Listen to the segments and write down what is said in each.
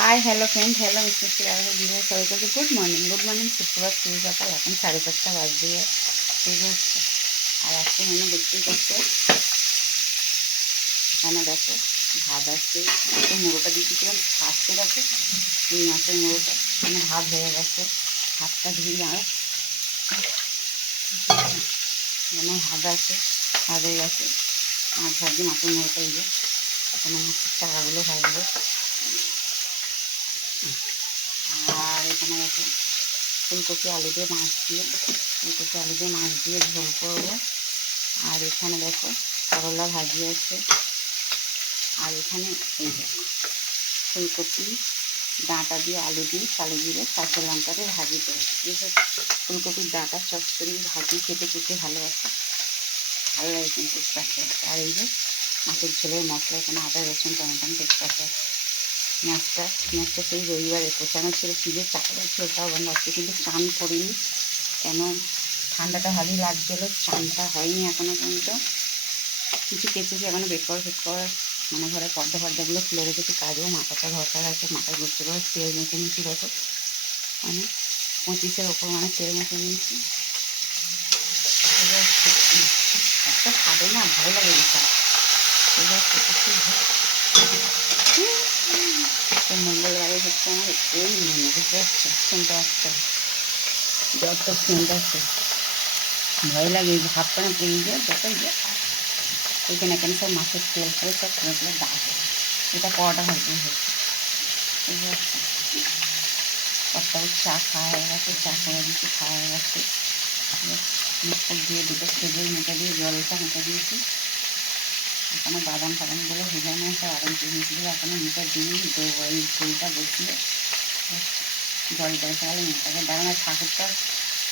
Hi hello friend, hello মিষ্টি রাখো দিদিভাই সবাইকে গুড মর্নিং শুক্রবার শুরু সকাল এখন 4:30 বাজে ঠিক আছে। আর আজকে মেনু দেখতেই পাচ্ছ, এখানে দেখো ভাত আছে, একটু মুড়োটা দিয়ে দিচ্ছিলাম ফার্স্টে দেখো এই মাছের মুড়োটা এখানে ভাত হয়ে গেছে। ভাতটা ধুয়ে আর এখানে ভাত আছে, ভাত হয়ে গেছে। মাছ ভাজি মাছের মুড়োটা এই যে এখানে মাছের চাকাগুলো ভাজবে। আর এখানে দেখো ফুলকপি আলু দিয়ে মাছ দিয়ে ঝোল করবো। আর এখানে দেখো করলা ভাজি আছে। আর এখানে এই যে ফুলকপি ডাঁটা দিয়ে আলু দিয়ে কালো জিরে কাঁচা লঙ্কা দিয়ে ভাজি করে, এইসব ফুলকপির ডাঁটা চচ্চড়ি ভাজি খেতে খেতে ভালোবাসে, ভালো লাগে কিন্তু তেজপাতা। আর এই যে মাছের ঝোলের মশলা এখানে আদা রসুন টমেটো তেজপাতা। পেঁয়াজটা সেই রবিবারে কোচানো ছিল, ফ্রিজে চাপড়া ছিল তাও বন্ধ আসছে, কিন্তু চান করিনি কেন ঠান্ডাটা ভালোই লাগছিলো, চানটা হয়নি এখনও পর্যন্ত। কিছু কেচেছি এখনও বেড কভার মানে ঘরে পর্দাগুলো খুলে রেখেছি, কাজও মাথাটা দরকার আছে, মাথায় ঘুরতে করে তেল মেখে নিয়েছি দেখো, মানে 25-এর ওপর মানে তেল মেখে নিয়েছি। একটা খাবে না ভালো লাগে বিশাল, মঙ্গলবারে হচ্ছে আমার এই মনে বুঝতে পারছে, শুনতে পাচ্ছে যত ফ্রেন্ড আছে ভয় লাগে, ভাবতে না পেয়ে যায় যত ইয়ে এখানে এখানে সব মাছের তেল করে সব করে দাগ হয়, এটা পরোটা ভাজতে হয়েছে বুঝতে পারছে। কর্তাও চা খাওয়া হয়ে গেছে, চা করে দিয়েছি, খাওয়া হয়ে গেছে। মুখ দিয়ে দুটো খেজুর মেটে দিয়ে জলটা মেটে দিয়েছি, এখানে বাদাম টাদামগুলো ভেজানো আছে, বাদাম জিনিসগুলো এখনো মুখে দিয়ে দেবো। এই ফুলটা বসিয়ে জলটা এসে গেলে মেয়েটাকে দাঁড়ানো, ঠাকুরটা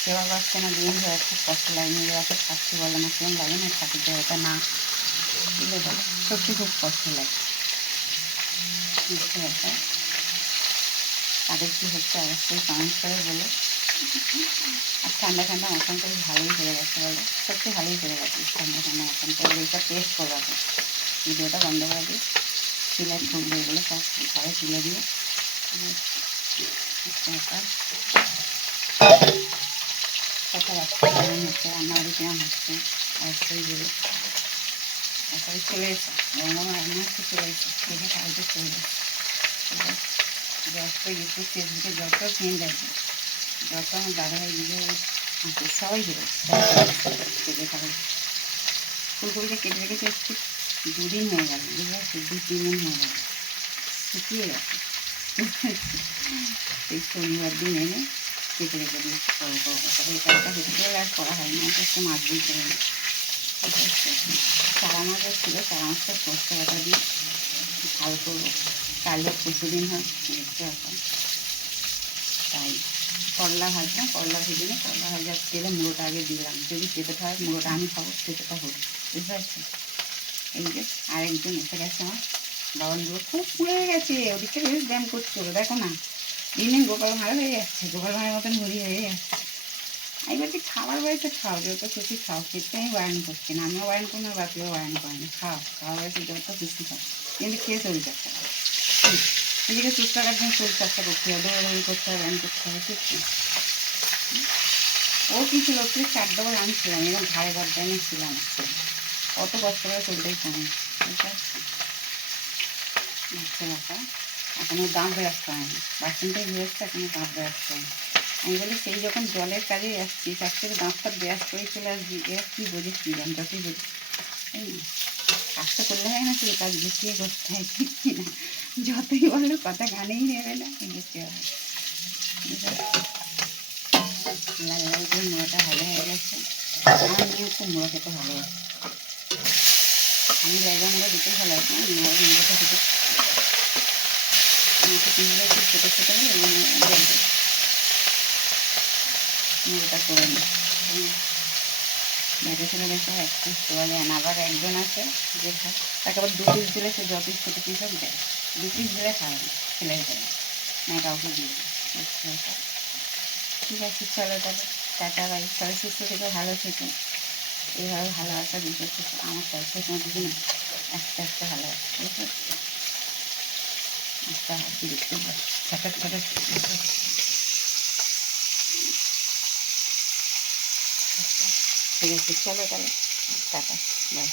সেবা পাচ্ছে না, দিন ধরে খুব কষ্ট লাগে, নিজের এত খাচ্ছি বলে না কেমন লাগে না, ঠাকুর দেবতা না দিলে বলে সত্যি খুব কষ্ট লাগে বুঝতে পারছো। তাদের কী হচ্ছে অবশ্যই কমেন্ট করে বলো। আর ঠান্ডা মশন করে ভালোই হয়ে গেছে বলো, সত্যি ভালোই হয়ে গেছে ঠান্ডা মশন করে। এইটা টেস্ট করবো এখন, ভিডিওটা বন্ধ করে দিই, সিলাই ফুলবে এগুলো সব ঘরে তুলে দিয়ে কথা রাখতে কেমন হচ্ছে, রান্নাবাড়ি কেমন হচ্ছে অবশ্যই বলে। তারপরে চলে এসে রান্না হচ্ছে, চলে এসে দেখে কালকে চলে এসে যত ইউটিউব ফেসবুকে যত ফ্রেন্ড আছে, যত আমার দাদাভাই দিদিভাই আছে সবাই কেটে থাকে। ফুলকপিটা কেটে রেখেছে একটু 2 দিন হয়ে গেল, বুঝতে পারছি 2-3 দিন হয়ে গেল, শুকিয়ে গেছে। এই শনিবার দিন এনে কেটে রেখে দিয়েছি করবো, তবে এটা হতে গেলে আর করা হয় না, একটু মাছ দিয়ে করে নিই। চারা মাছও ছিল, চারা মাছটা সরষে বাটা দিয়ে ঝাল করবো, কালো পরশুদিন হয় দেখতে এখন। তাই করলা ভাজলাম, করলা ভেজে নিই, করলা ভাজার তেলে মুড়োটা আগে দিলাম, যদি তেতোটা হয় মুড়োটা আমি খাবো, তেতোটা হোক বুঝতে পারছি। এই যে আরেকজন এসে গেছে আমার বাবানগুলো, খুব পুড়ে গেছে, ওদিকটা বেশ ব্যায়াম করছিল দেখো না, দিন গোপাল ভাঁড় হয়ে যাচ্ছে, গোপাল ভাঁড়ের মতন মুড়ি হয়ে যাচ্ছে। আমি বলছি খাবার বয়সে খাও, যত খুশি খাও, খেতে আমি বারণ করছি না, আমিও বারণ করি না, বাপিও বারণ করে না, খাওয়ার বয়সে যত খুশি খাও, কিন্তু খেয়ে শরীর চর্চা করো, নিজেকে সুস্থ রাখার জন্য শরীর চর্চা করতে হবে, দৌড়াদৌড়ি করতে হবে, ব্যায়াম করতে হবে, ঠিক আছে। ও কী ছিল, তুই 4 ডবল আমি ছিলাম, এরকম ঘাড়ে গর্দায় আমি ছিলাম, কত কষ্ট করে চলতেই কমে, ঠিক আছে। এখনও দাঁত বেরাতে হয়নি, বাসনটাই বেরোচ্ছে, এখনও দাঁত বেরাতে হয়নি। আমি বলি সেই যখন জলের কাজে যাচ্ছি তার থেকে দাঁতটা ব্রাশ করে চলে আসবি, এর কী বোঝে কী জান, যতই বোঝে তাই না, কাজটা করলে হয় না, সেই কাজ গুছিয়ে করতে হয়, ঠিক কি না, যতই বললো কথা গানেই নেবে না, বুঝতে হবে। লাল লাল করে মোড়াটা ভালো হয়ে গেছে, আমার মেয়েও খুব মোড়া খেতে ভালোবাসে, আমি জায়গা মোড়া দিতে ভালোবাসি, মোড়াটা খেতে আমাকে পিসগুলো একটু ছোটো ছোটো হলে ওই জন্য মুড়োটা করে নিই। বেঁচে ছেলে দেখতে হয় একটা দেওয়া যায় না, আবার একজন আছে যে তাকে আবার 2 পিস দিলে সে যতই ছোটো পিস হোক দেয়, 2 পিস দিলে খাবে না, ছেলের দেয় না, কাউকে দিয়ে দেয়। ঠিক আছে চলো তাহলে টাটা বাই, সবাই সুস্থ থেকে ভালো থেকে এইভাবে ভালোবাসা দিতে থেকে আমার কাছে তোমার দিদি না আস্তে আস্তে ভালোবাসা, বুঝতে পারছি। ছটাক ছটাক। ঠিক আছে, চলো তাহলে টাটা, বাই।